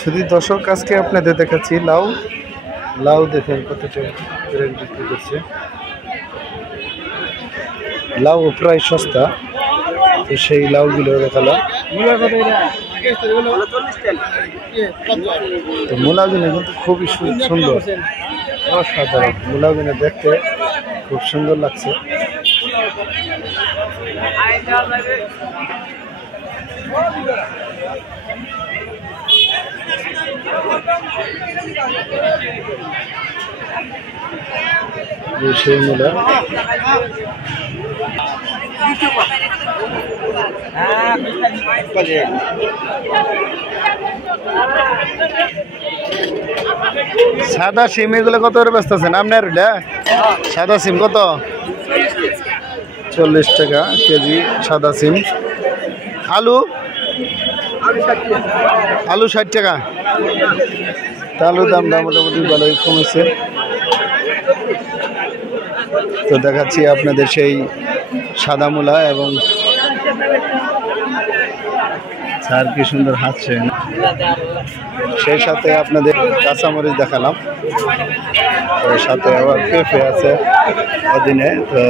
শুধু দর্শক আজকে আপনাদের দেখাচ্ছি লাউ। লাউ দেখেন কতটা বিক্রি করছে। লাউ প্রায় সস্তা, তো সেই লাউগুলো দেখালাম। তো মূলাগুলো কিন্তু খুবই সুন্দর, অসাধারণ। মূলাগুলো দেখতে খুব সুন্দর লাগছে। সেই মূলা সাদা সিম এগুলো কত করে ব্যস্ত আছেন আপনার? সাদা সিম কত? 40 টাকা কেজি সাদা সিম। আলু? আলু 60 টাকা। আলুর দামটা মোটামুটি ভালোই কমেছে। তো দেখাচ্ছি আপনাদের সেই সাদা মূলা এবং স্যার কি সুন্দর হাসছে। সেই সাথে আপনাদের কাঁচামরিচ দেখালাম, সাথে আবার পেঁপে আছে অধীনে। তো